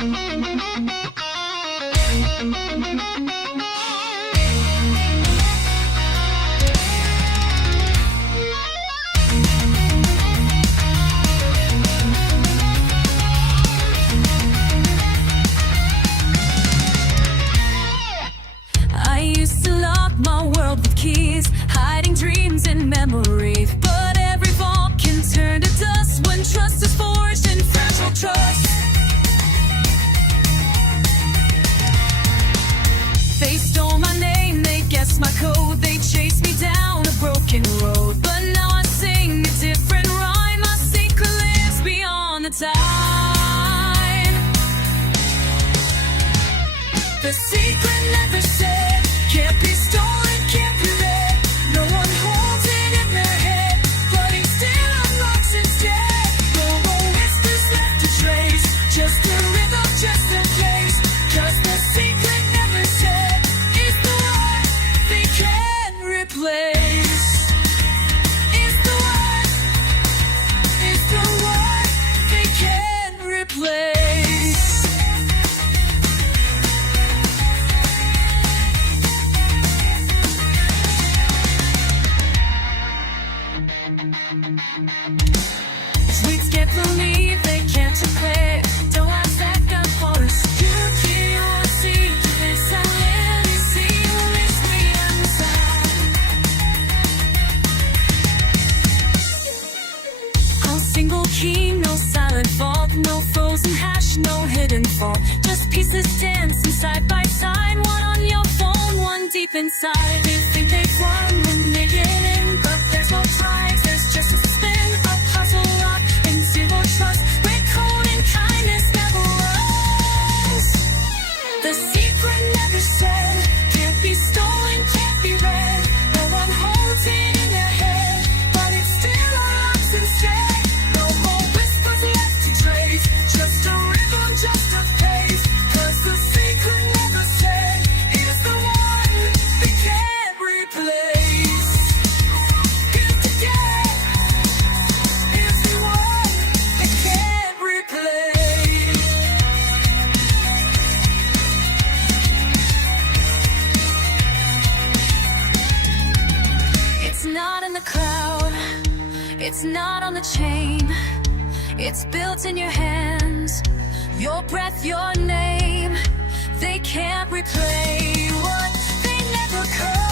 I used to lock my world with keys, hiding dreams in memory. But every vault can turn to dust when trust is forged in fragile trust. They stole my name, they guessed my code, they chased me down a broken road. But now I sing a different rhyme, my secret lives beyond the time. The secret never said, can't be stolen, can't be read. No one holds it in their head, but it still unlocks instead. No more whispers left to trace, just a rhythm, just a place. 'Cause the secret never said is the one they can replace. Is the one they can replace. Sweets can't believe they can't declare. Don't ask that gun for a security or a secret. This silent see who is me inside. On single key, no silent vault, no frozen hash, no hidden fault. Just pieces dancing side by side, one on your phone, one deep inside. They think they've won when they get in, but there's no prize, there's just a spin, a puzzle lock, and zero trust. We're cold and kindness never was. The secret never said, can't be stolen, can't be read. No one holds it in their head, but it still unlocks instead. No more whispers left to trace, just a rhythm, just a pace. 'Cause the secret never said is the one they can't replace. Is the gap, is the one they can't replace. It's not in the crowd, it's not on the chain. It's built in your hands, your breath, your name. They can't replay what they never could.